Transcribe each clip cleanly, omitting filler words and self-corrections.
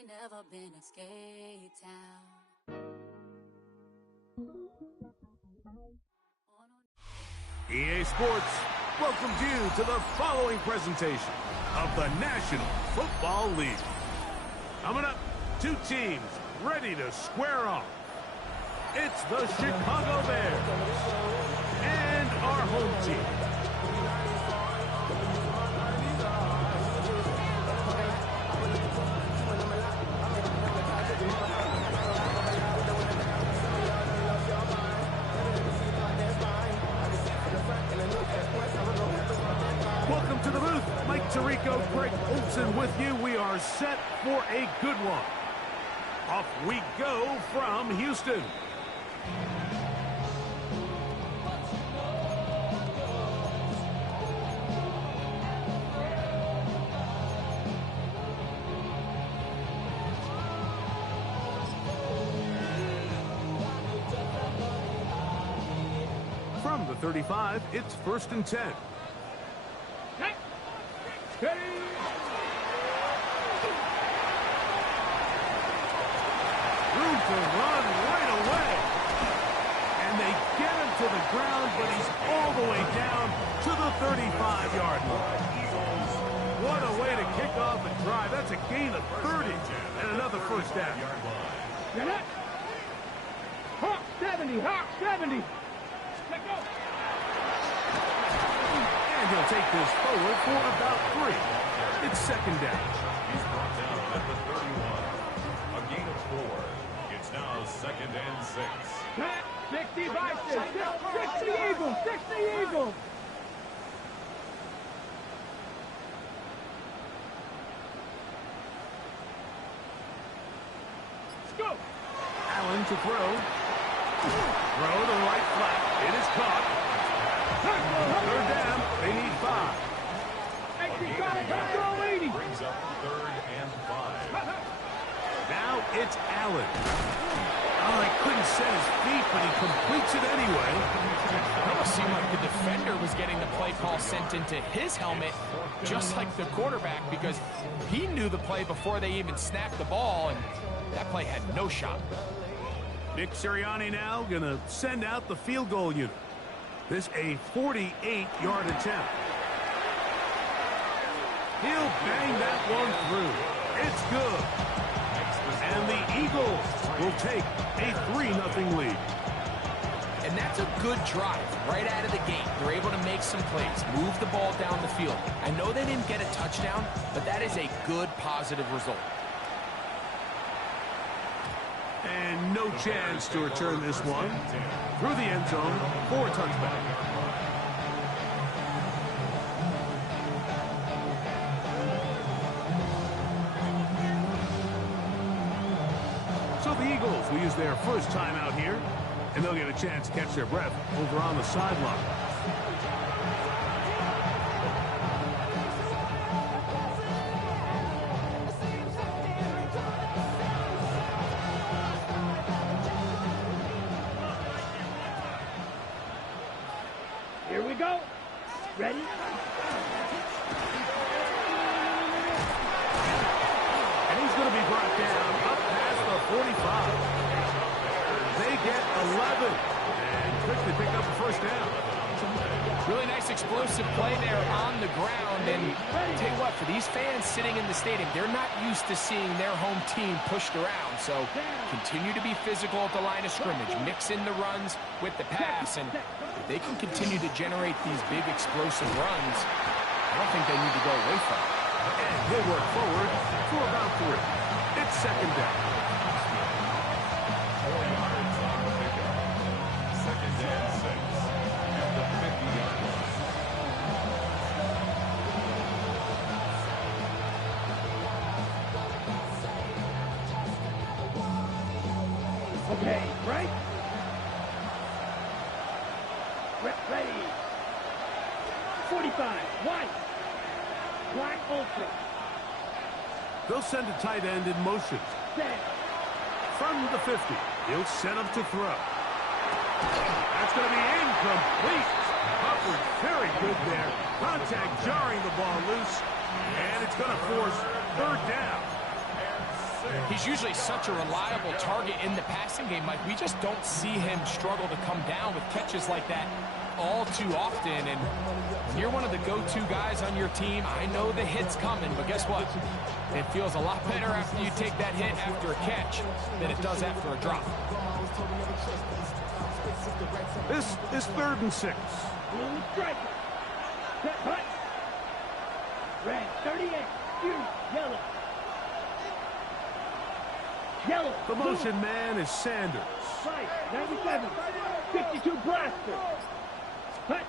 ain't never been a skate town. EA Sports welcomes you to the following presentation of the National Football League. Coming up, two teams ready to square off. It's the Chicago Bears and our home team. Welcome to the booth. Mike Tirico, Greg Olson with you. We are set for a good one. Off we go from Houston. From the 35, it's 1st and 10. Room to run right away. And they get him to the ground, but he's all the way down to the 35-yard line. What a way to kick off a drive. That's a gain of 30 and another first down. Hawk 70, Hawk 70. Let go. And he'll take this forward for about 3. It's 2nd down. He's brought down at the 31. A gain of 4. It's now 2nd and 6. 65, 60 Eagles, 60 Eagles. Let's go. Allen to throw. Throw to the right flat. It is caught. 3rd down. They need 5. Brings up 3rd and 5. Now it's Allen. Oh, he couldn't set his feet, but he completes it anyway. It almost seemed like the defender was getting the play call sent into his helmet, just like the quarterback, because he knew the play before they even snapped the ball, and that play had no shot. Nick Sirianni now going to send out the field goal unit. This a 48-yard attempt. He'll bang that one through. It's good. And the Eagles will take a 3-0 lead. And that's a good drive right out of the gate. They're able to make some plays, move the ball down the field. I know they didn't get a touchdown, but that is a good, positive result. And no chance to return this one through the end zone for a touchback. So the Eagles will use their first time out here, and they'll get a chance to catch their breath over on the sideline. Here we go. Ready? And he's going to be brought down up past the 45. They get 11 and quickly pick up a first down. Really nice explosive play there on the ground, and I'll tell you what, for these fans sitting in the stadium, they're not used to seeing their home team pushed around, so continue to be physical at the line of scrimmage, mix in the runs with the pass, and if they can continue to generate these big explosive runs, I don't think they need to go away from it. And he'll work forward for about 3. It's 2nd down. 4 yards on the pickup. 2nd and 6. At the 50-yard line. Okay, right? Ready. 45, white. Black ultra. They'll send a tight end in motion. Set. From the 50, he'll set up to throw. That's going to be incomplete. Hubbard very good there. Contact jarring the ball loose, and it's going to force 3rd down. He's usually such a reliable target in the passing game, Mike. We just don't see him struggle to come down with catches like that all too often. And when you're one of the go-to guys on your team, I know the hit's coming, but guess what? It feels a lot better after you take that hit after a catch than it does after a drop. This is 3rd and 6. Striker. Set hut. Red 38. Yellow. Yellow. The motion man is Sanders. Right. 97. 52 blaster. Hut.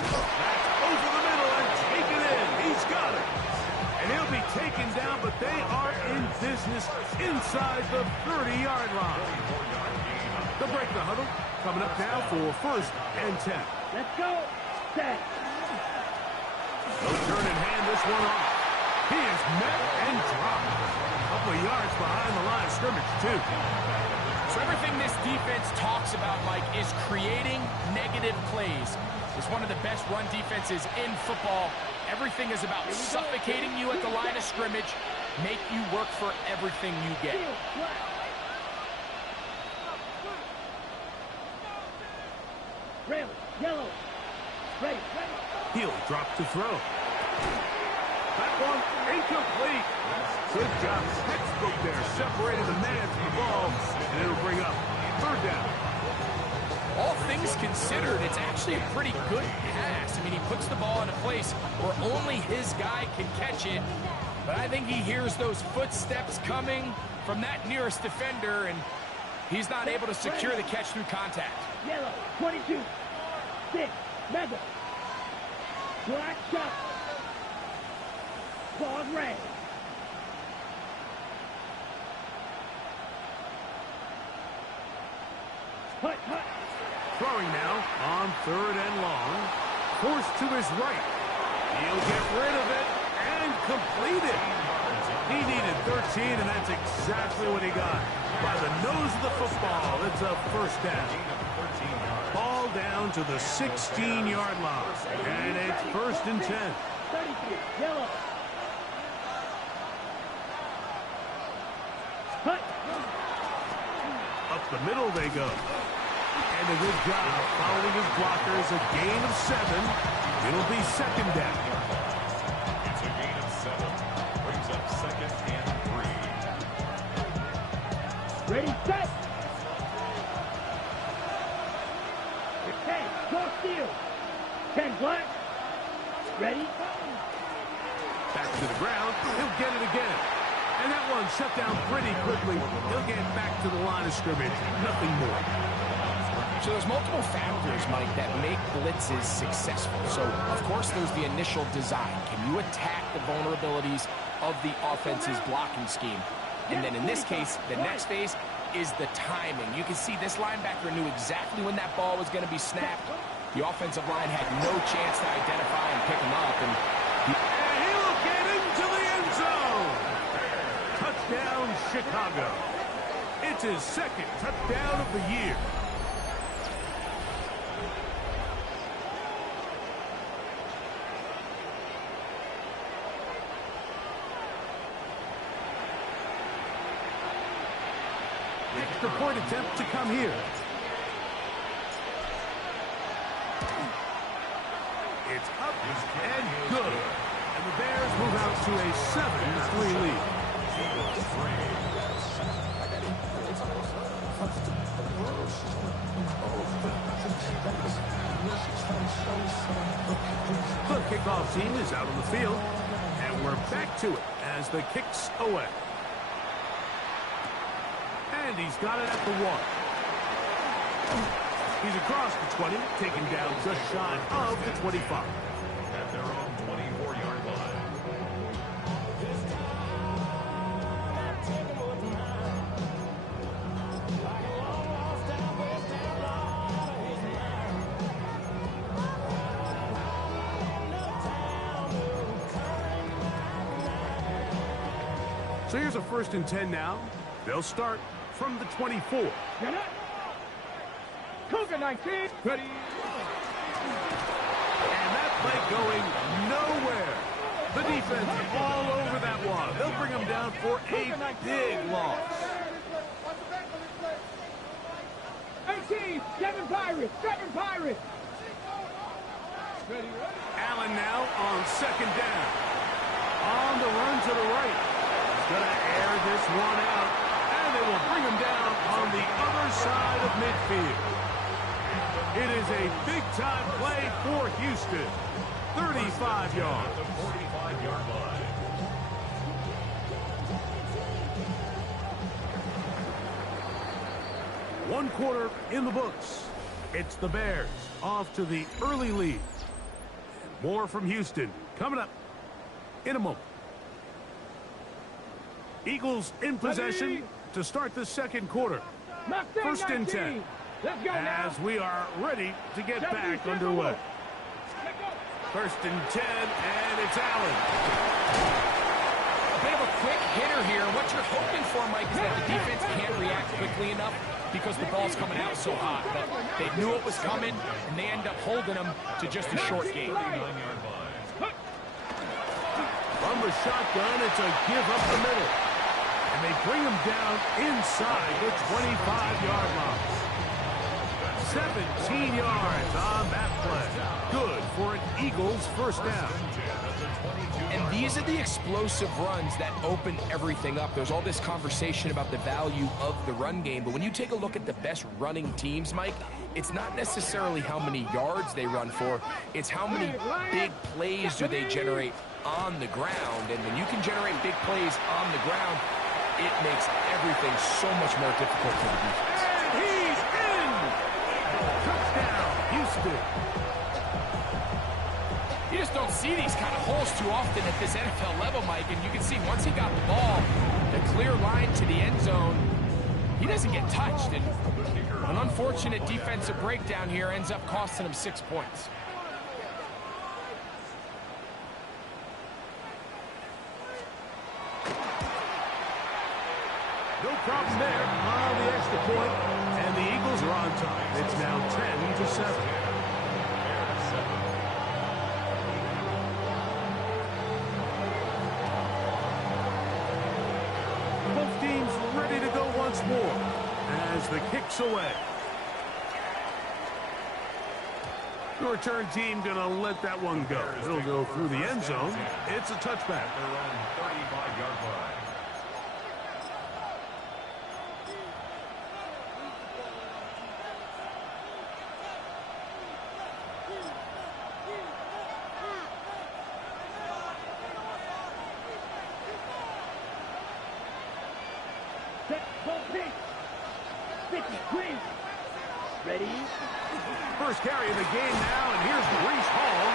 That's over the middle and taken in. He's got it. And he'll be taken down, but they are in business inside the 30-yard line. They'll break the huddle. Coming up now for 1st and 10. Let's go. Set. They'll turn and hand this one off. He is met and dropped. A couple of yards behind the line of scrimmage, too. So everything this defense talks about, Mike, is creating negative plays. It's one of the best run defenses in football. Everything is about suffocating you at the line of scrimmage, make you work for everything you get. Red, yellow. Ready. He'll drop to throw. That one incomplete. Good job. Textbook there, separating the man from the ball, and it'll bring up 3rd down. All things considered, it's actually a pretty good pass. I mean, he puts the ball in a place where only his guy can catch it. But I think he hears those footsteps coming from that nearest defender, and he's not able to secure the catch through contact. Yellow, 22. 6. Mega. Black shot. Ball red. Hut. Throwing now on 3rd and long. Forced to his right. He'll get rid of it and complete it. He needed 13, and that's exactly what he got. By the nose of the football, it's a 1st down. Ball down to the 16-yard line. And it's 1st and 10. 33. Yellow. Hut. Up the middle they go. And a good job following his blockers. A gain of 7. It'll be 2nd down. It's a gain of 7. Brings up 2nd and 3. Ready, set. Okay, go steal. 10 black. Ready. Back to the ground. He'll get it again. And that one shut down pretty quickly. He'll get back to the line of scrimmage. Nothing more. So there's multiple factors, Mike, that make blitzes successful. So, of course, there's the initial design. Can you attack the vulnerabilities of the offense's blocking scheme? And then in this case, the next phase is the timing. You can see this linebacker knew exactly when that ball was going to be snapped. The offensive line had no chance to identify and pick him up. And he'll get into the end zone. Touchdown, Chicago. It's his 2nd touchdown of the year. Extra point attempt to come here. It's up and good. And the Bears move out to a 7-3 lead. The kickoff team is out on the field. And we're back to it as the kick's away. And he's got it at the 1. He's across the 20, taken down just shy of the 25. At their own 24-yard line. So here's a 1st and 10 now. They'll start from the 24. Get up. Cougar 19. Ready. And that play going nowhere. The defense all over that one. They'll bring him down for a big loss. 18, 7 Pirates, 7 Pirates. Allen now on second down. On the run to the right. He's going to air this one out. And they will bring him down on the other side of midfield. It is a big-time play for Houston. 35 yards. The 45-yard line. One quarter in the books. It's the Bears off to the early lead. More from Houston coming up in a moment. Eagles in possession to start the second quarter. 1st and 10. Let's go as we are ready to get back underway. 1st and 10, and it's Allen. A bit of a quick hitter here. What you're hoping for, Mike, is that the defense can't react quickly enough because the ball's coming out so hot. But they knew it was coming, and they end up holding them to just a short game. From the shotgun, it's a give up the middle. And they bring him down inside the 25-yard line. 17 yards on that play. Good for an Eagles first down. And these are the explosive runs that open everything up. There's all this conversation about the value of the run game, but when you take a look at the best running teams, Mike, it's not necessarily how many yards they run for, it's how many big plays do they generate on the ground. And when you can generate big plays on the ground, it makes everything so much more difficult for the defense. And he's in! Touchdown, Houston. You just don't see these kind of holes too often at this NFL level, Mike. And you can see once he got the ball, the clear line to the end zone, he doesn't get touched. And an unfortunate defensive breakdown here ends up costing him 6 points. No problem there on the extra point, and the Eagles are on top. It's now 10-7. Both teams ready to go once more as the kick's away. The return team going to let that one go. It'll go through the end zone. It's a touchback. Their own 35-yard line. Ready? First carry of the game now, and here's Breece Hall.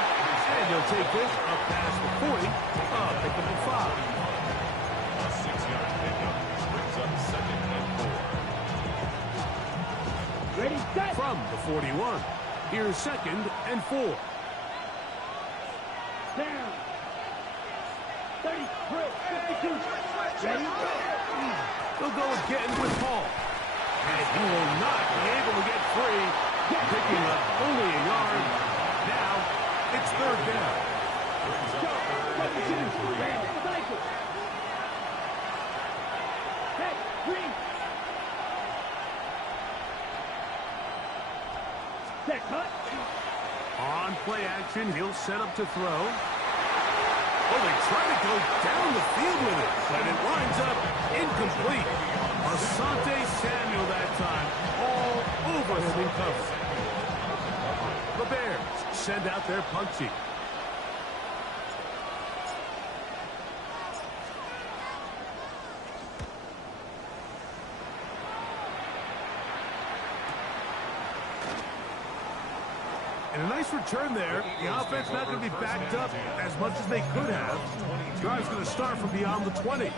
And he'll take this up past the 40. Pick up the 5. A 6-yard pickup brings up 2nd and 4. Ready, set. From the 41, here's 2nd and 4. Down. 33, 52. Ready? They'll go again with Hall. And he will not be able to get free, picking up only a yard. Now, it's 3rd down. Go. 72. Ready. Cycle. Hey, green. Set, cut. On play action, he'll set up to throw. Oh, they try to go down the field with it, but it winds up incomplete. Asante Samuel that time, all over him in cover. The Bears send out their punt team. And a nice return there. The offense not going to be backed up as much as they could have. Drive's going to start from beyond the 20.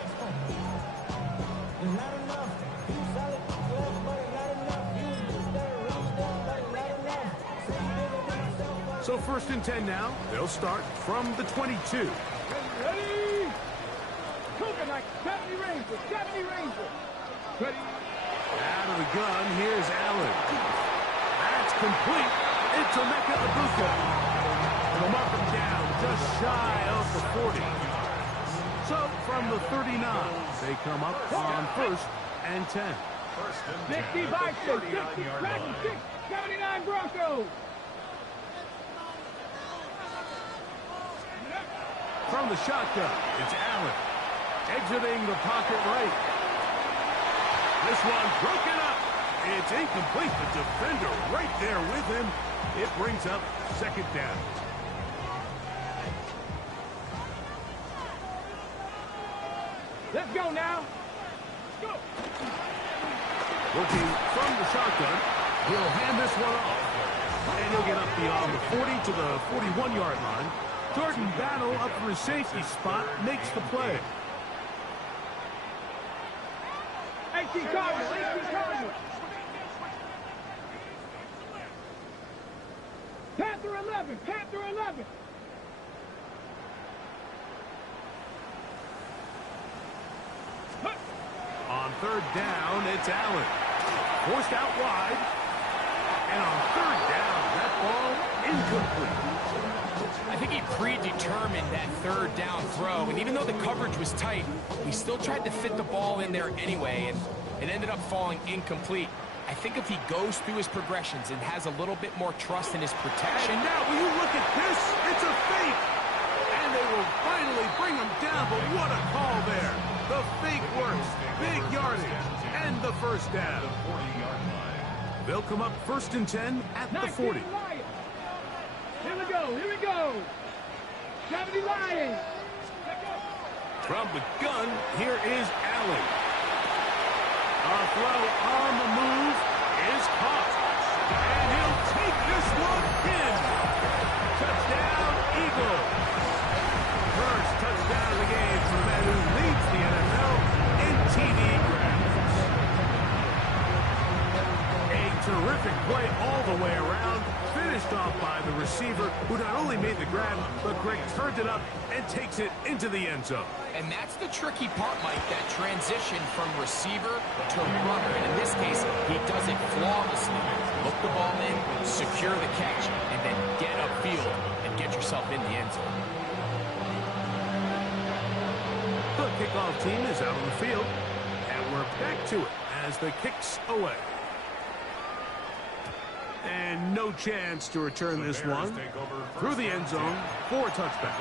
So 1st and 10 now. They'll start from the 22. Ready? Cougar like 70 Ranger, 70 Ranger. Ready? Out of the gun, here's Allen. That's complete. It's Emeka Egbuka. They'll mark him down just shy of the 40. So from the 39, they come up on 1st and 10. 60 Vikings, 60 Dragons, 79 Broncos. From the shotgun, it's Allen. Exiting the pocket right. This one broken up. It's incomplete. The defender right there with him. It brings up 2nd down. Let's go now. Let's go. Working from the shotgun, he'll hand this one off. And he'll get up beyond the 40 to the 41-yard line. Jordan Battle up for his safety spot, makes the play. 18 Cardinals, 18 Cardinals. Panther 11, Panther 11. On 3rd down, it's Allen. Forced out wide. And on 3rd down, that ball incomplete. I think he predetermined that 3rd down throw, and even though the coverage was tight, he still tried to fit the ball in there anyway, and it ended up falling incomplete. I think if he goes through his progressions and has a little bit more trust in his protection... And now, will you look at this? It's a fake! And they will finally bring him down, but what a call there! The fake works, big yardage, and the 1st down. They'll come up 1st and 10 at the 40. Here we go, here we go. 70 Lions. From the gun, here is Allen. A throw on the move is caught. And he'll take this one in. Touchdown, Eagles. First touchdown of the game for the man who leads the NFL in TD grabs. A terrific play all the way around. Finished off by the receiver, who not only made the grab, but Greg turned it up and takes it into the end zone. And that's the tricky part, Mike, that transition from receiver to runner. And in this case, he does it flawlessly. Look the ball in, secure the catch, and then get upfield and get yourself in the end zone. The kickoff team is out on the field, and we're back to it as the kick's away. And no chance to return this one through the end zone for a touchback.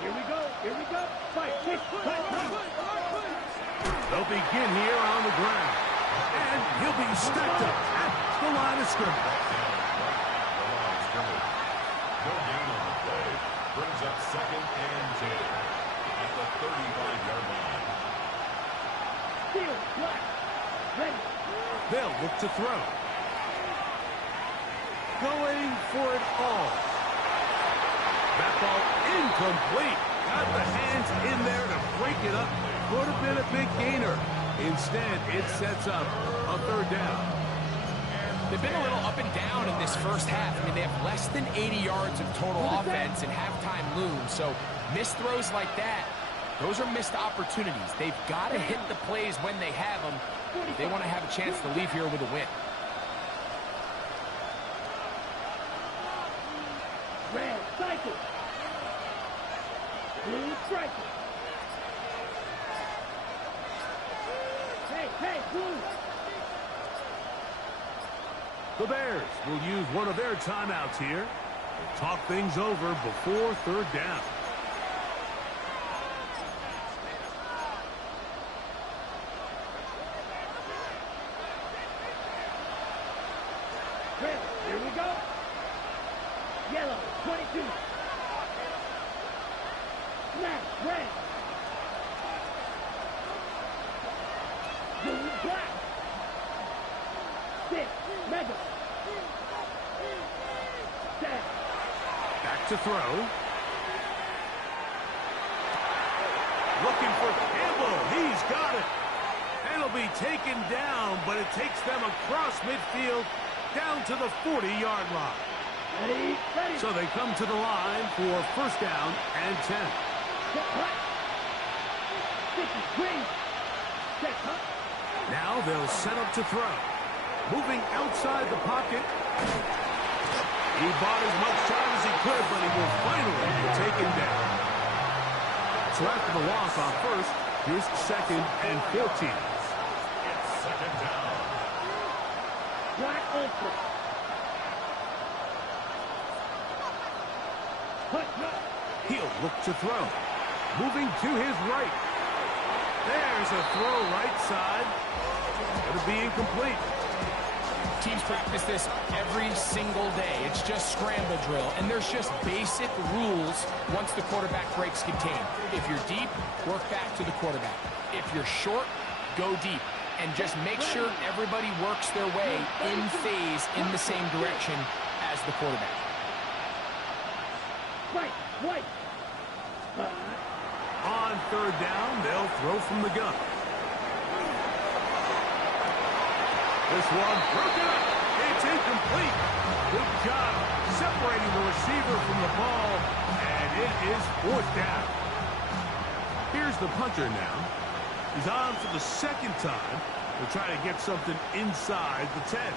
Here we go, here we go. Fight, kick, fight, They'll begin here on the ground. And he'll be stacked up at the line of scrimmage. No gain on the play. Brings up 2nd and 10 at the 35-yard line. Field, black, ready. They'll look to throw. Going for it all. That ball incomplete. Got the hands in there to break it up. Would have been a big gainer. Instead, it sets up a 3rd down. They've been a little up and down in this first half. I mean, they have less than 80 yards of total offense and halftime looms. So missed throws like that, those are missed opportunities. They've got to hit the plays when they have them if they want to have a chance to leave here with a win. Red, cycle. Blue, striker. Hey, blue. The Bears will use one of their timeouts here to talk things over before 3rd down. Red, here we go. Yellow, 22. Black, red. Blue, black. 6, mega. 10. Back to throw. Looking for Campbell. He's got it. And it'll be taken down, but it takes them across midfield down to the 40-yard line. Ready, ready. So they come to the line for first down and 10. Set cut. Swing. Set cut. Now they'll set up to throw. Moving outside the pocket. He bought as much time as he could, but he will finally be taken down. So after the loss on first, here's second and 14. It's second down. Black ultra. He'll look to throw. Moving to his right. There's a throw right side. It'll be incomplete. Teams practice this every single day. It's just scramble drill, and there's just basic rules once the quarterback breaks contain. If you're deep, work back to the quarterback. If you're short, go deep. And just make sure everybody works their way in phase in the same direction as the quarterback. Right. On third down, they'll throw from the gun. This one broken up. It's incomplete. Good job separating the receiver from the ball, and it is fourth down. Here's the punter now. He's on for the second time. They'll try to get something inside the 10.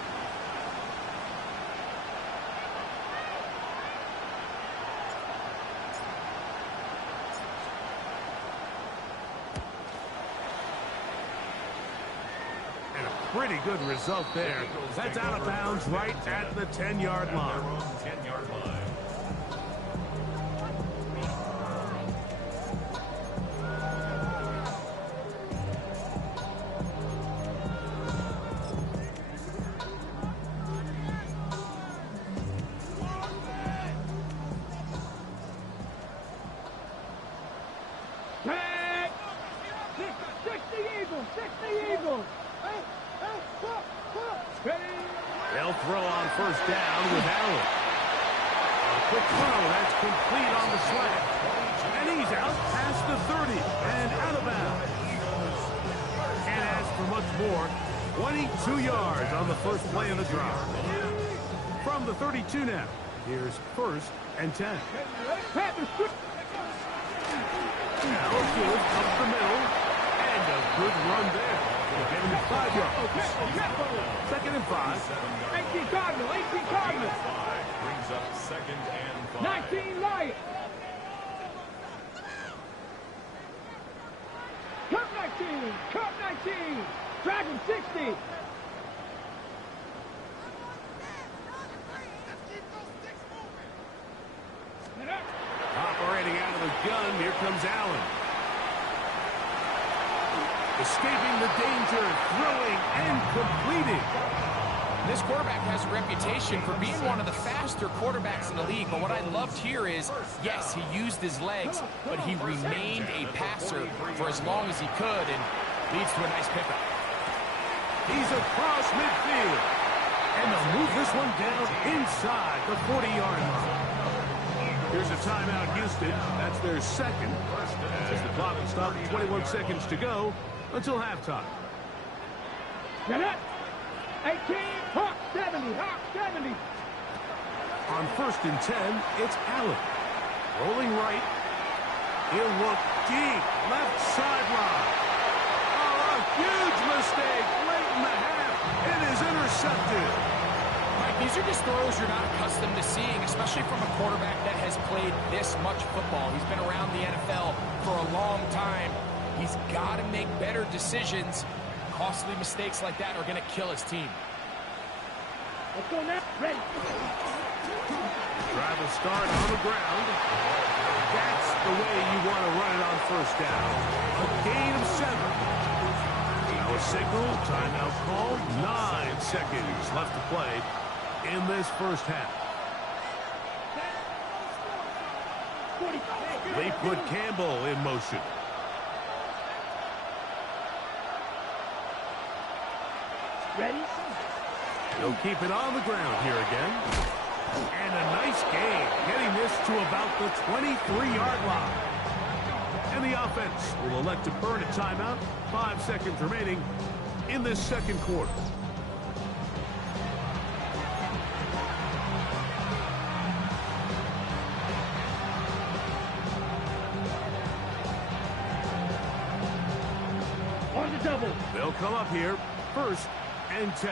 Pretty good result there. That's out of bounds right at the 10-yard line. 10-yard line. They'll throw on first down with Allen. A quick throw, that's complete on the slant. And he's out past the 30 and out of bounds. Can't ask for much more. 22 yards on the first play of the drive. From the 32 now, here's first and 10. Now good up the middle. And a good run there. It'll get him 5 yards. Second and 5. 18 Cardinal. Brings up second and 5. 19 Lion. Cup 19. Dragon 60. Operating out of the gun, here comes Allen. Escaping the danger, throwing and completing. This quarterback has a reputation for being one of the faster quarterbacks in the league, but what I loved here is, yes, he used his legs, but he remained a passer for as long as he could, and leads to a nice pickup. He's across midfield, and they'll move this one down inside the 40-yard line. Here's a timeout, Houston. That's their second, as the clock will stop 21 seconds to go until halftime. Get it. 18, Hawk 70. On first and 10, it's Allen. Rolling right. He'll look deep. Left sideline. Oh, a huge mistake late in the half. It is intercepted. Mike, these are just throws you're not accustomed to seeing, especially from a quarterback that has played this much football. He's been around the NFL for a long time. He's got to make better decisions. Costly mistakes like that are going to kill his team. Let's go now. Ready. Drive will start on the ground. That's the way you want to run it on first down. A gain of 7. Now a signal, timeout called. 9 seconds left to play in this first half. They put Campbell in motion. Ready? He'll keep it on the ground here again. And a nice gain, getting this to about the 23-yard line. And the offense will elect to burn a timeout. 5 seconds remaining in this second quarter. double. They'll come up here, 1st and 10.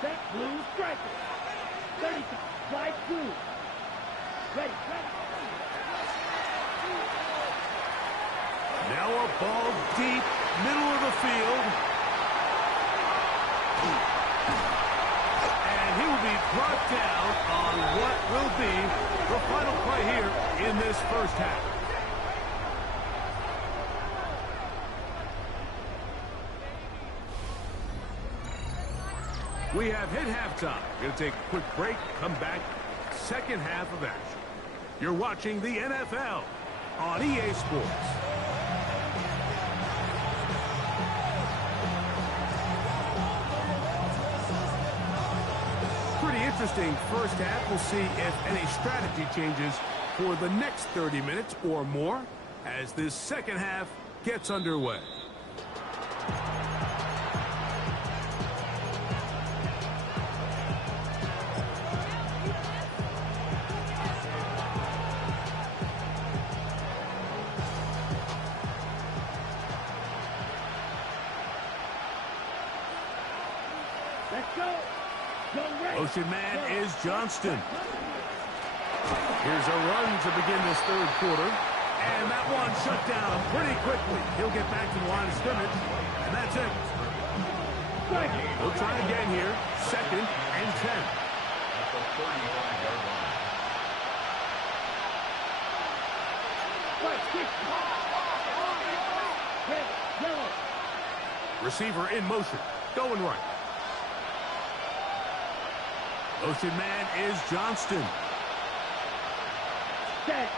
Set, blue, striker. 30, slide through. Ready, ready. Now a ball deep, middle of the field. And he will be brought down on what will be the final play here in this first half. We have hit halftime. We're going to take a quick break, come back, second half of action. You're watching the NFL on EA Sports. Pretty interesting first half. We'll see if any strategy changes for the next 30 minutes or more as this second half gets underway. Let's go. Go ready. Motion man is Johnston. Here's a run to begin this third quarter. And that one shut down pretty quickly. He'll get back to the line of scrimmage. And that's it. We'll try again here. 2nd and 10. At the 35-yard line. Red, yellow. Receiver in motion. Going right. Motion man is Johnston. Set.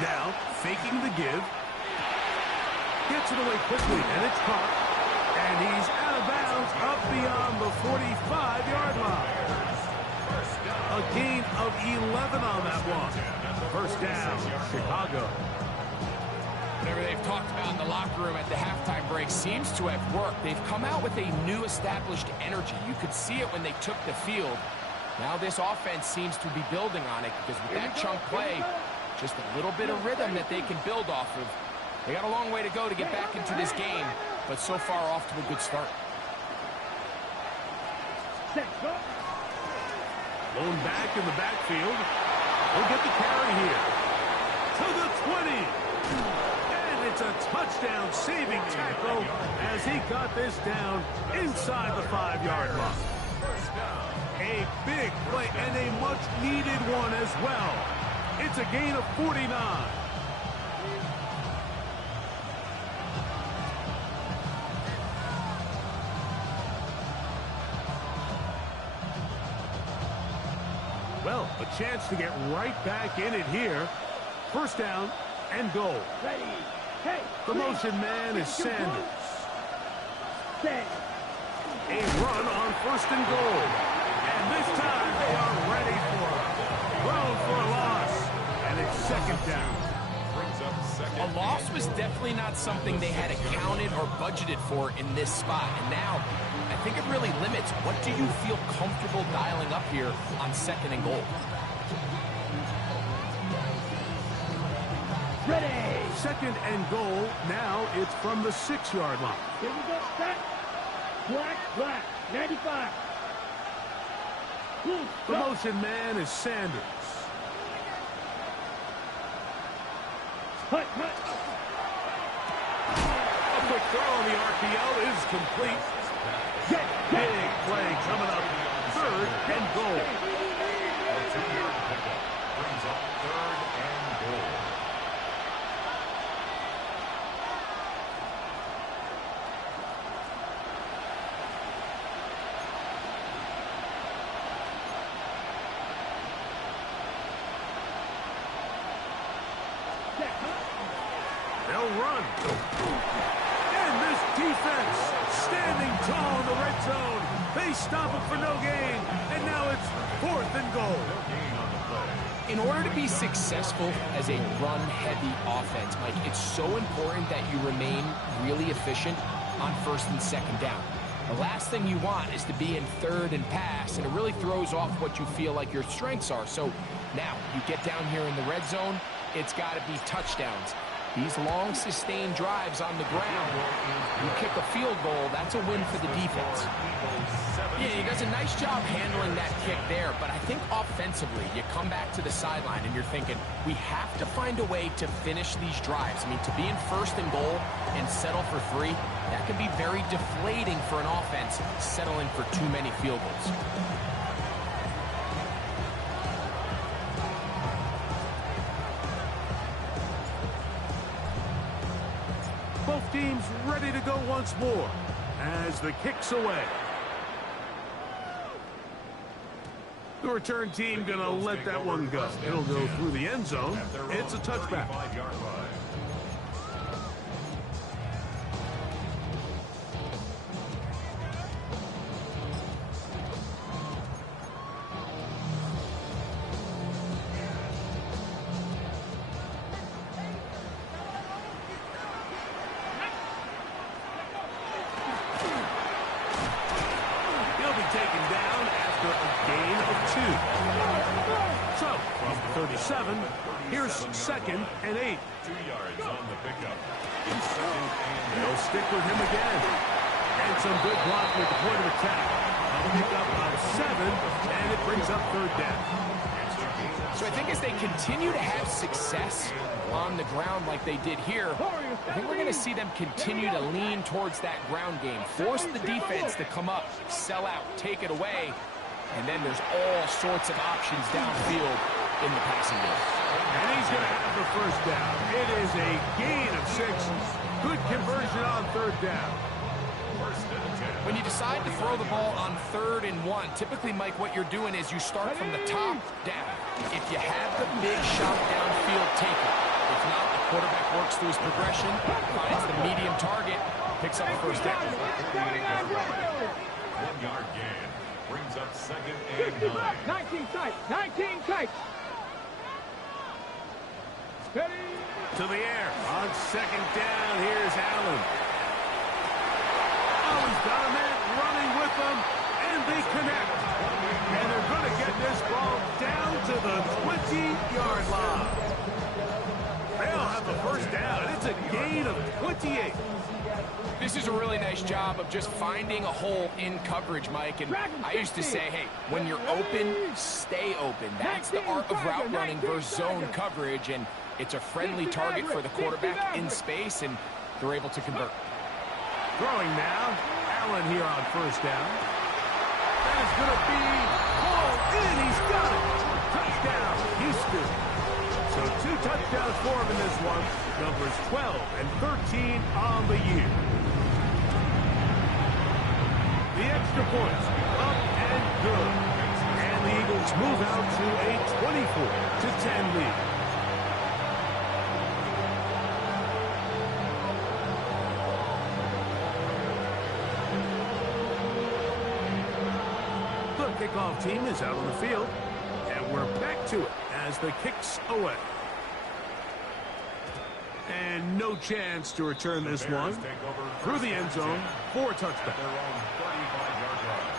Now, faking the give. Gets it away quickly, and it's caught. And he's out of bounds up beyond the 45-yard line. A gain of 11 on that one. First down, Chicago. Whatever they've talked about in the locker room at the halftime break seems to have worked. They've come out with a new established energy. You could see it when they took the field. Now this offense seems to be building on it because with that chunk play, just a little bit of rhythm that they can build off of. They got a long way to go to get back into this game, but so far off to a good start. Set, go. Blown back in the backfield. He'll get the carry here. To the 20. And it's a touchdown-saving tackle as he got this down inside the 5-yard line. A big play and a much-needed one as well. It's a gain of 49. Well, a chance to get right back in it here. First down and goal. Ready. Hey. The motion man is Sanders. Set. A run on 1st and goal. And this time they are ready for it. Thrown for a loss. And it's 2nd down. Brings up 2nd. A loss was definitely not something they had accounted or budgeted for in this spot. And now, I think it really limits what do you feel comfortable dialing up here on 2nd and goal. Ready. 2nd and goal. Now it's from the 6-yard line. Here we go. Set. Black, black. 95. Blue, The go. motion man is Sanders. Hut, hut. A quick throw on the RPO is complete. Set. Big play coming up. 3rd and goal. A 2-yard pickup. Brings up 3rd and goal. They'll run. And this defense standing tall in the red zone. They stop it for no gain. And now it's 4th and goal. Gain on the play. In order to be successful as a run-heavy offense, Mike, it's so important that you remain really efficient on 1st and 2nd down. The last thing you want is to be in 3rd and pass, and it really throws off what you feel like your strengths are. So now you get down here in the red zone, it's got to be touchdowns. These long, sustained drives on the ground, you kick a field goal, that's a win for the defense. Yeah, he does a nice job handling that kick there, but I think offensively, you come back to the sideline and you're thinking, we have to find a way to finish these drives. I mean, to be in first and goal and settle for 3, that can be very deflating for an offense settling for too many field goals. Both teams ready to go once more as the kick's away. The return team going to let that one go. It'll go through the end zone. It's a touchback. Taken down after a gain of 2. So, from 37, here's 2nd and 8. 2 yards on the pickup. They'll stick with him again. And some good blocking at the point of attack. A pickup of 7, and it brings up 3rd down. So I think as they continue to have success on the ground like they did here, I think we're going to see them continue to lean towards that ground game. Force the defense to come up, sell out, take it away, and then there's all sorts of options downfield in the passing game. And he's going to have the 1st down. It is a gain of 6. Good conversion on 3rd down. When you decide to throw the ball on 3rd and 1, typically, Mike, what you're doing is you start from the top down. If you have the big shot downfield, take it. If not, the quarterback works through his progression, finds the medium target, picks up the 1st down. 1-yard gain. Brings up 2nd and 9. 19 tight. 19 tight. Steady. To the air. On 2nd down, here's Allen. Oh, he's got a man running with them, and they connect. And they're going to get this ball down to the 20-yard line. They'll have the 1st down. It's a gain of 28. This is a really nice job of just finding a hole in coverage, Mike. And I used to say, hey, when you're open, stay open. That's the art of route running versus zone coverage. And it's a friendly target for the quarterback in space, and they're able to convert. Throwing now. Allen here on 1st down. That is going to be hauled in. He's got it. Touchdown, Houston. So 2 touchdowns for him in this one. Numbers 12 and 13 on the year. The extra points up and good. And the Eagles move out to a 24-10 lead. Kickoff team is out on the field, and we're back to it as the kick's away. And no chance to return this one through the end zone for a touchback. Their own 35-yard line.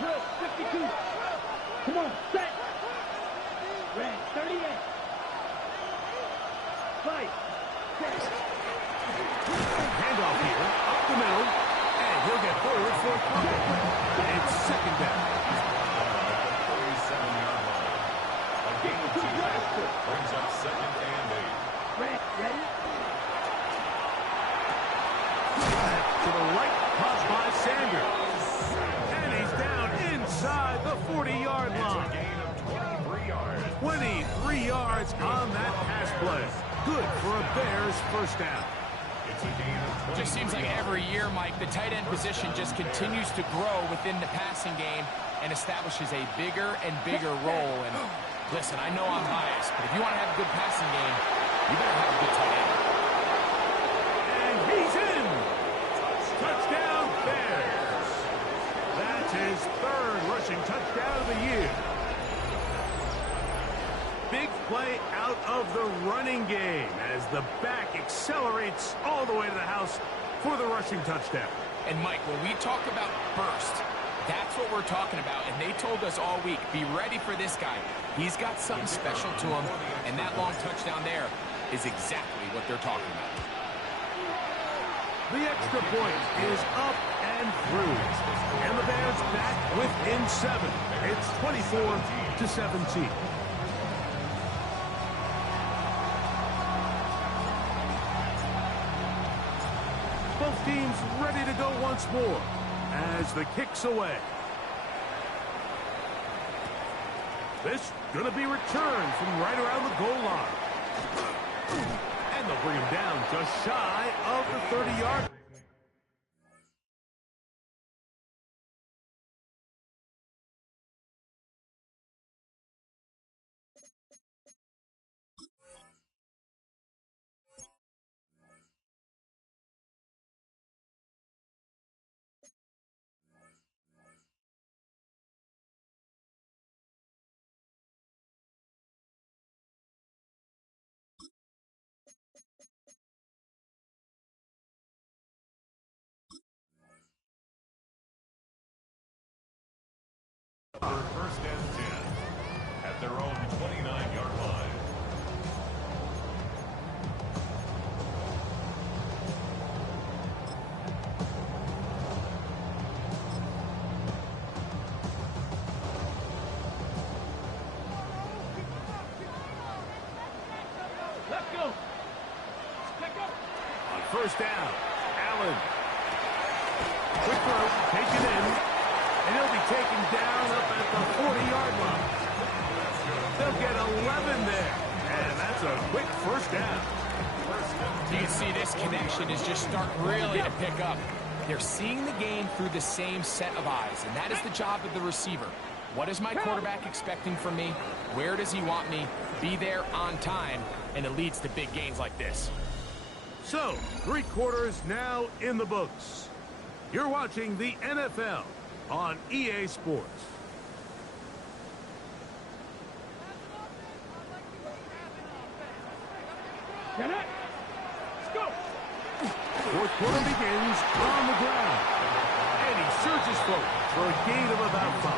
Drill 52. Come on, set. Red 38. Handoff here, up the middle, and he'll get forward for a fumble. It's 2nd down. 37-yard line. A gain of 2. Brings up 2nd and 8. Ready? To the right, caught by Sanders. And he's down inside the 40-yard line. A gain of 23 yards. 23 yards on that pass play. Good for a Bears 1st down. It's a gain of 20. Just seems like every year, Mike, the tight end position just continues to grow within the passing game and establishes a bigger and bigger role. And listen, I know I'm biased, but if you want to have a good passing game, you better have a good tight end. And he's in. Touchdown, Bears. That's his 3rd rushing touchdown of the year. Big play out of the running game as the back accelerates all the way to the house for the rushing touchdown. And, Mike, when we talk about burst, that's what we're talking about. And they told us all week, be ready for this guy. He's got something special to him, and that long touchdown there is exactly what they're talking about. The extra point is up and through. And the Bears back within 7. It's 24-17. Both teams ready to go once more as the kick's away. This going to be returned from right around the goal line. And they'll bring him down just shy of the 30-yard. First and 10 at their own 29-yard line. Let's go. Let's go. On first down, Allen. Quick throw, take it in. And he'll be taken down up at the 40-yard line. They'll get 11 there. And that's a quick first down. You can see this connection is just starting really to pick up. They're seeing the game through the same set of eyes, and that is the job of the receiver. What is my quarterback expecting from me? Where does he want me? Be there on time, and it leads to big gains like this. So, 3 quarters now in the books. You're watching the NFL on EA Sports. Get it. Let's go. Fourth quarter begins on the ground. And he surges forward for a gain of about 5.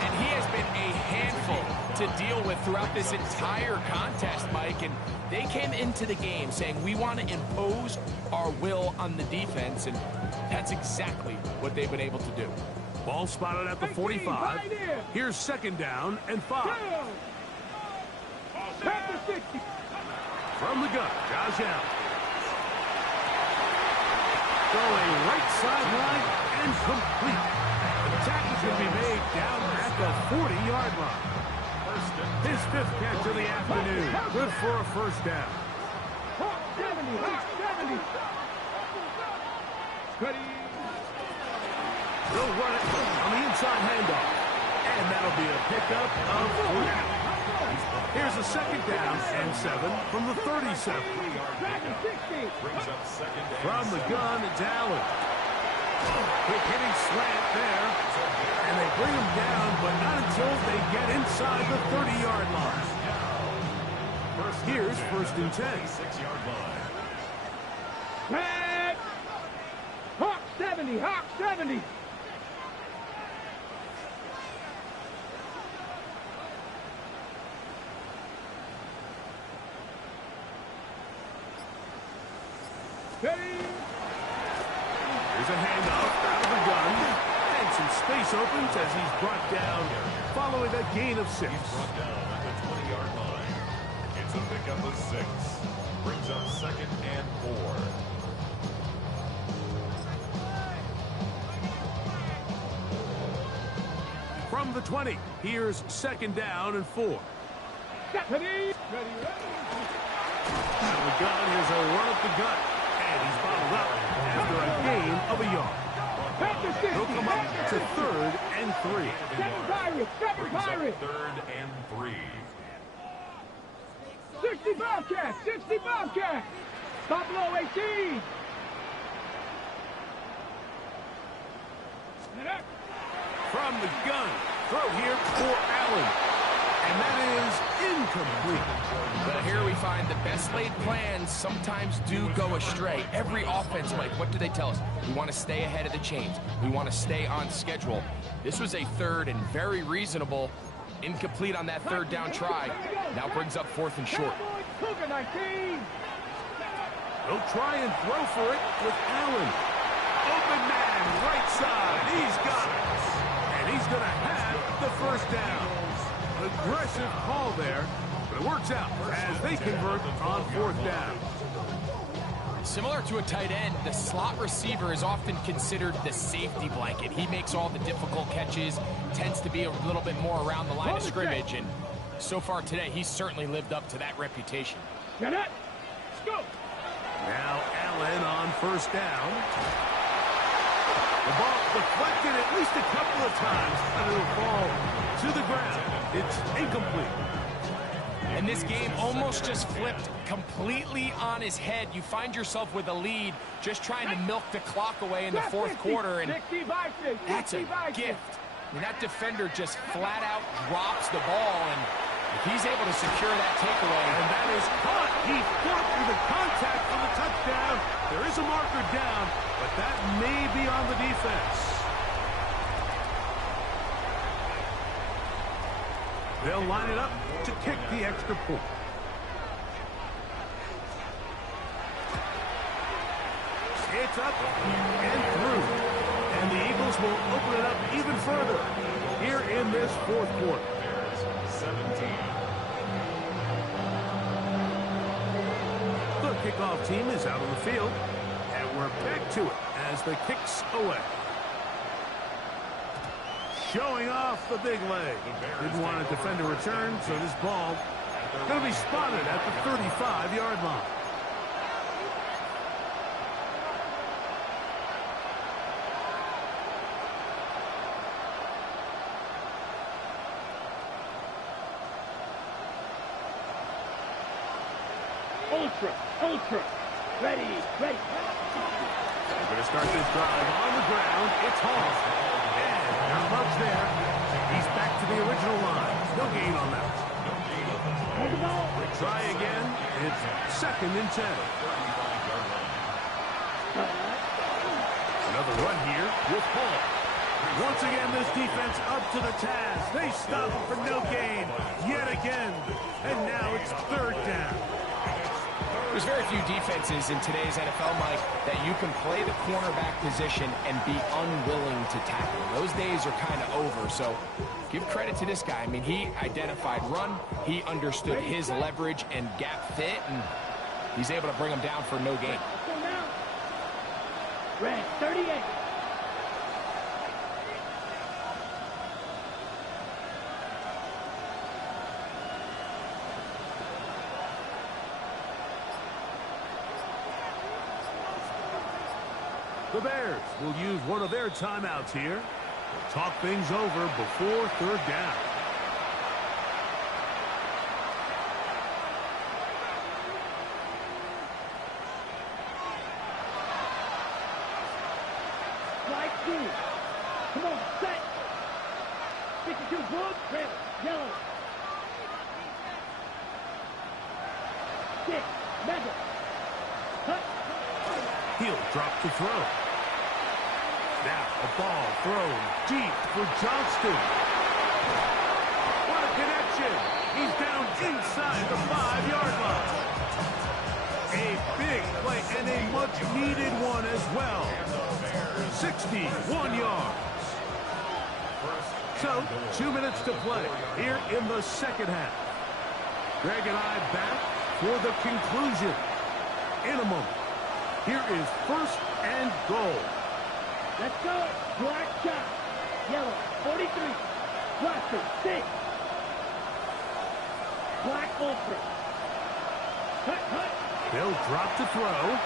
And he has been a handful to deal with throughout this entire contest, Mike. And they came into the game saying, we want to impose our will on the defense. And that's exactly what they've been able to do. Ball spotted at the 45. Here's second down and 5. From the gun, Josh Allen. Throwing right sideline and complete. The tackle's going to be made down at the 40-yard line. His 5th catch of the afternoon. Good for a first down. 70. Ready. They'll run it on the inside handoff. And that'll be a pickup of 3. Here's a second down and 7 from the 37. From the gun, it's Allen. Quick hitting slant there. And they bring him down, but not until they get inside the 30-yard line. Here's first and 10. 6-yard line. Red. Hawk 70. Hawk 70. Ready. Here's a handoff out of the gun. And some space opens as he's brought down following a gain of 6. Brought down at the 20-yard line. It's a pickup of 6. Brings up second and 4. From the 20, here's second down and 4. Ready. Out of the gun, here's a run up the gut. And he's bottled up after a gain of a yard. He'll come up to 3rd and 3. Seven Pirates. 3rd and 3. 60 Bobcats. 60 Bobcats. Stop below 18. From the gun, throw here for Allen. And that is incomplete. But here we find the best laid plans sometimes do go astray. Every offense, Mike, what do they tell us? We want to stay ahead of the chains. We want to stay on schedule. This was a third and very reasonable. Incomplete on that third down try. Now brings up 4th and short. They'll try and throw for it with Allen. Open man, right side. He's got it. And he's going to have the first down. An aggressive call there, but it works out as they convert on 4th down. Similar to a tight end, the slot receiver is often considered the safety blanket. He makes all the difficult catches, tends to be a little bit more around the line of scrimmage, and so far today, he's certainly lived up to that reputation. Get it. Let's go. Now Allen on 1st down. The ball deflected at least a couple of times, and it'll fall to the ground. It's incomplete. And this game almost just flipped completely on his head. You find yourself with a lead, just trying to milk the clock away in the 4th quarter, and that's a gift. I mean, that defender just flat out drops the ball, and if he's able to secure that takeaway. And that is caught. He fought through the contact for the touchdown. There is a marker down, but that may be on the defense. They'll line it up to kick the extra point. It's up and through. And the Eagles will open it up even further here in this 4th quarter. 17. The kickoff team is out on the field, and we're back to it as the kick's away. Showing off the big leg. Didn't want to defend a return, so this ball going to be spotted at the 35-yard line. Ultra. Ready. We're going to start this drive on the ground. It's Hall. And not much there. He's back to the original line. No gain on that. Try again. It's 2nd and 10. Another run here with Hall. Once again, this defense up to the task. They stop him for no gain yet again. And now it's 3rd down. There's very few defenses in today's NFL, Mike, that you can play the cornerback position and be unwilling to tackle. Those days are kind of over, so give credit to this guy. I mean, he identified run, he understood his leverage and gap fit, and he's able to bring him down for no gain. Red 38. The Bears will use one of their timeouts here to talk things over before 3rd down. Slide 2. Come on, set. 52 blue, red, yellow. 6, mega. Cut. He'll drop the throw. Now a ball thrown deep for Johnston. What a connection. He's down inside the 5-yard line. A big play and a much-needed one as well. 61 yards. So, 2 minutes to play here in the 2nd half. Greg and I back for the conclusion in a moment. Here is 1st and goal. Let's go. Black shot. Yellow, 43. Blaster, 6. Black ultra. Cut. They'll drop to throw.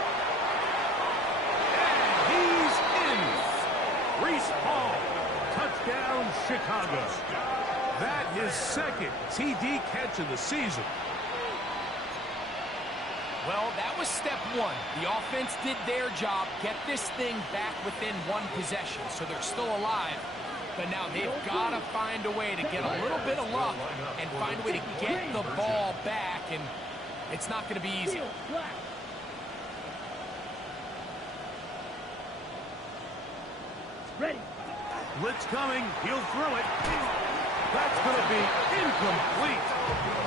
And he's in. Breece Hall. Touchdown, Chicago. That is 2nd TD catch of the season. Well, that was step 1. The offense did their job, get this thing back within 1 possession, so they're still alive. But now they've got to find a way to get a little bit of luck and find a way to get the ball back, and it's not going to be easy. Ready. Blitz coming. He'll throw it. That's going to be incomplete.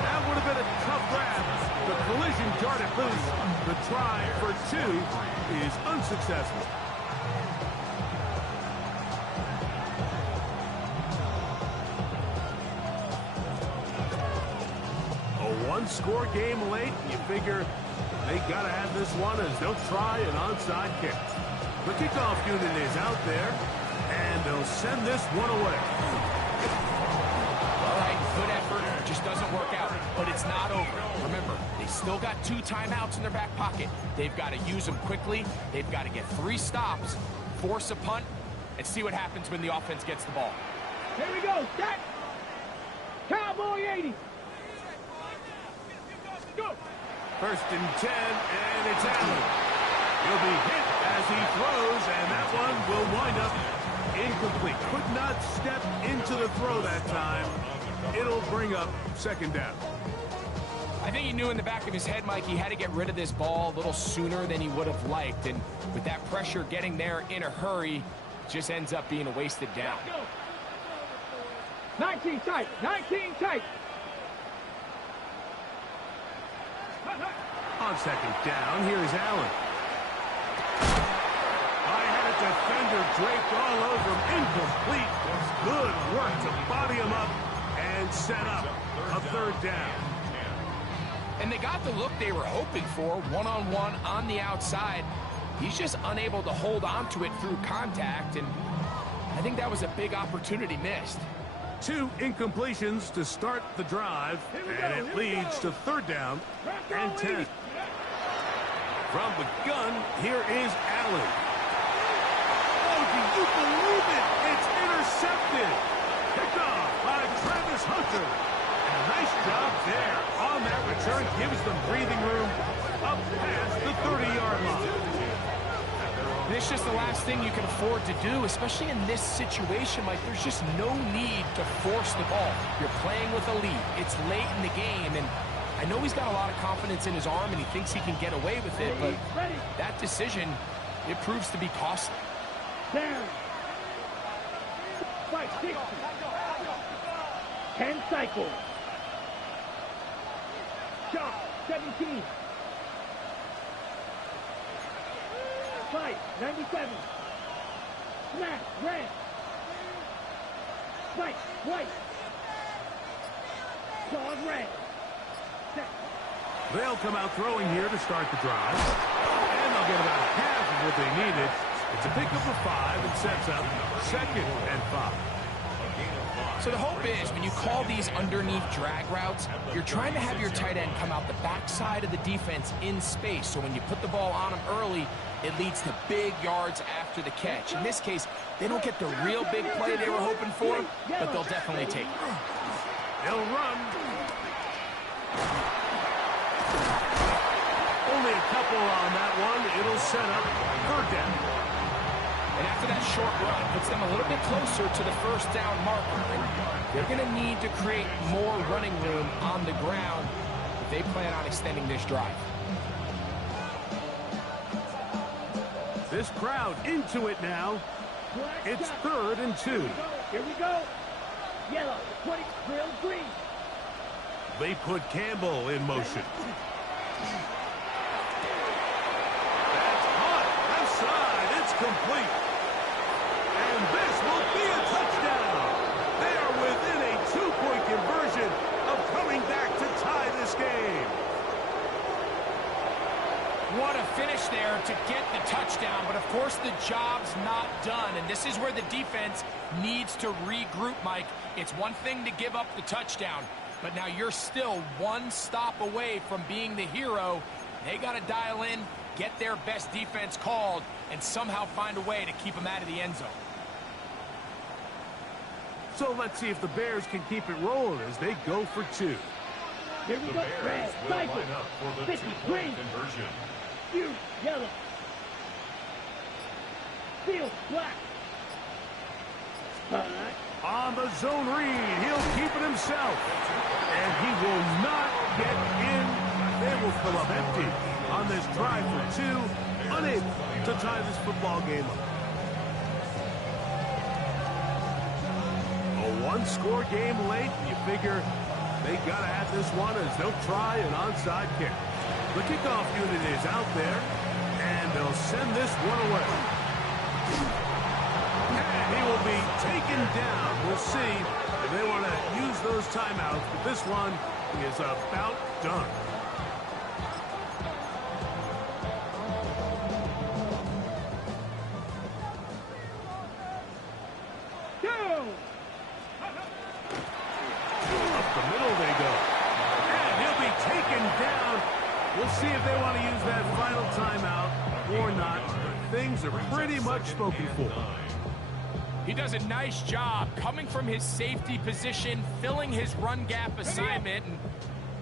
That would have been a tough grab. The collision darted loose. The try for 2 is unsuccessful. A one-score game late. You figure they got to have this one as they'll try an onside kick. The kickoff unit is out there, and they'll send this one away. All right, good effort. Just doesn't work out, but it's not over. Remember, they still got 2 timeouts in their back pocket. They've got to use them quickly. They've got to get 3 stops, force a punt, and see what happens when the offense gets the ball. Here we go. Set. Cowboy 80. Go. 1st and 10, and it's Allen. He'll be hit as he throws, and that one will wind up incomplete. Could not step into the throw that time. It'll bring up 2nd down. I think he knew in the back of his head, Mike, he had to get rid of this ball a little sooner than he would have liked. And with that pressure getting there in a hurry, just ends up being a wasted down. 19 tight. 19 tight. On 2nd down, here's Allen. I had a defender draped all over him. Incomplete. Good work to body him up and set up a 3rd down. And they got the look they were hoping for, one-on-one on the outside. He's just unable to hold on to it through contact, and I think that was a big opportunity missed. 2 incompletions to start the drive, and it leads to 3rd down and 10. From the gun, here is Allen. Oh, do you believe it? It's intercepted. Picked off by Travis Hunter. And a nice job there on that return. Gives them breathing room up past the 30-yard line. This is just the last thing you can afford to do, especially in this situation. Like, there's just no need to force the ball. You're playing with a lead. It's late in the game, and I know he's got a lot of confidence in his arm, and he thinks he can get away with it, but that decision, it proves to be costly. Down. 560. 10 cycles. Shot. 17. 5. 97. Smash. Red. Spike. White. Claws red. Set. They'll come out throwing here to start the drive. And they'll get about half of what they needed. It's a pickup of 5 and sets up 2nd and 5. So the hope is when you call these underneath drag routes, you're trying to have your tight end come out the backside of the defense in space. So when you put the ball on him early, it leads to big yards after the catch. In this case, they don't get the real big play they were hoping for, but they'll definitely take it. They'll run. Only a couple on that one. It'll set up 3rd down. And after that short run, puts them a little bit closer to the 1st down marker. And they're going to need to create more running room on the ground if they plan on extending this drive. This crowd into it now. It's 3rd and 2. Here we go. Yellow. 20. Real green. They put Campbell in motion. That's hot. Left side. It's complete. And this will be a touchdown. They are within a 2-point conversion of coming back to tie this game. What a finish there to get the touchdown, but of course the job's not done, and this is where the defense needs to regroup, Mike. It's one thing to give up the touchdown, but now you're still one stop away from being the hero. They got to dial in, get their best defense called, and somehow find a way to keep them out of the end zone. So let's see if the Bears can keep it rolling as they go for 2. Here we The go. Bears Red. will Cycle. line up for the 50. 2-point Green. conversion. You. Yellow. Field. Black. On the zone read, he'll keep it himself. And he will not get in. They will fill up empty on this drive for two. Unable to tie this football game up. A one-score game late. You figure they got to have this one as they'll try an onside kick. The kickoff unit is out there, and they'll send this one away. And he will be taken down. We'll see if they want to use those timeouts, but this one is about done. Up the middle they go. And he'll be taken down. We'll see if they want to use that final timeout or not. Things are pretty much spoken for. He does a nice job coming from his safety position, filling his run gap assignment, and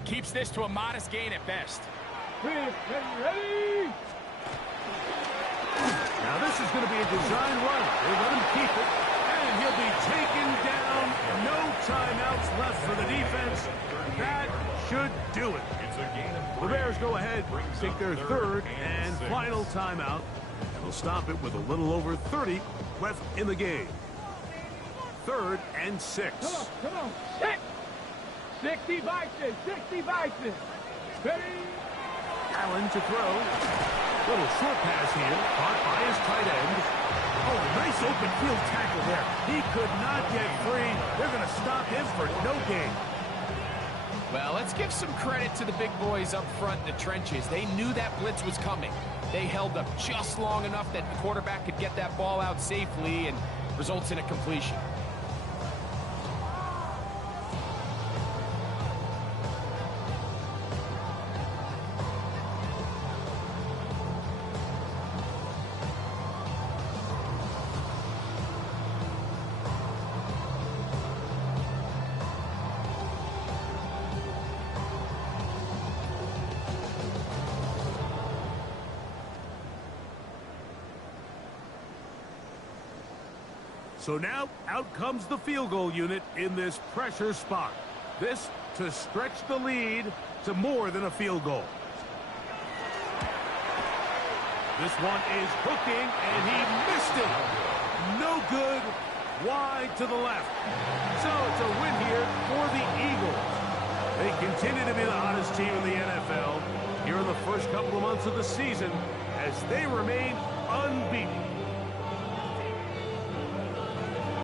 keeps this to a modest gain at best. Ready? Now this is going to be a design run. They let him keep it, and he'll be taken down. No timeouts left for the defense. That should do it. The Bears go ahead, take their third and final timeout. And they'll stop it with a little over 30 left in the game. 3rd and 6. Come on. 60 Vikings. Ready? Allen to throw. Little short pass here, caught by his tight end. Oh, nice open field tackle there. He could not get free. They're going to stop him for no gain. Well, let's give some credit to the big boys up front in the trenches. They knew that blitz was coming. They held up just long enough that the quarterback could get that ball out safely and results in a completion. So now, out comes the field goal unit in this pressure spot. This to stretch the lead to more than a field goal. This one is hooking, and he missed it. No good, wide to the left. So it's a win here for the Eagles. They continue to be the hottest team in the NFL here in the first couple of months of the season as they remain unbeaten.